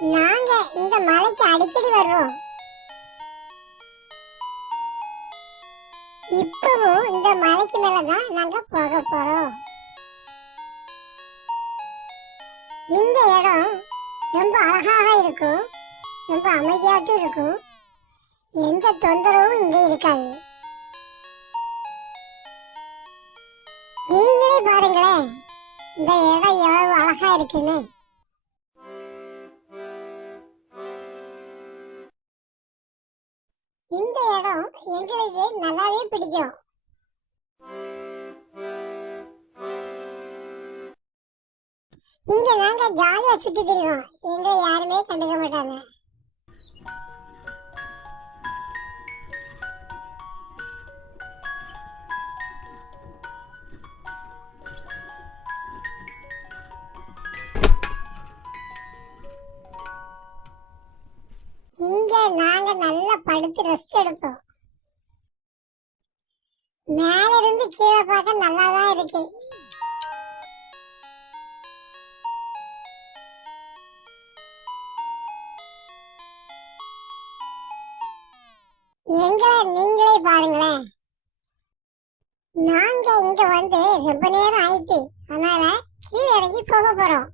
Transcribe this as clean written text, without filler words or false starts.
நாங்க இந்த மலைக்கு அடிக்கடி வருவோம். இப்பவும் இந்த மலைக்கு மேலதான் நாங்க போக போறோம். இந்த இடம் ரொம்ப அழகாக இருக்கும், ரொம்ப அமைதியாட்டும் இருக்கும். எந்த தொந்தரவும் இங்க இருக்காது. நீங்களே பாருங்களேன் இந்த இடம் எவ்வளவு அழகா இருக்குன்னு. இந்த இடம் எங்களுக்கு நல்லாவே பிடிக்கும். இங்க நாங்க ஜாலியா சுத்தி திரிவோம், எங்களை யாருமே கண்டுக்க மாட்டாங்க. இங்க நாங்க நல்லா படுத்து ரெஸ்ட் எடுப்போம். மேல இருந்து கீழே பார்க்க நல்லாதான் இருக்கு. எங்களை நீங்களே பாருங்களேன். நாங்க இங்க வந்து ரொம்ப நேரம் ஆயிட்டு, அதனால கீழே இறங்கி போக போறோம்.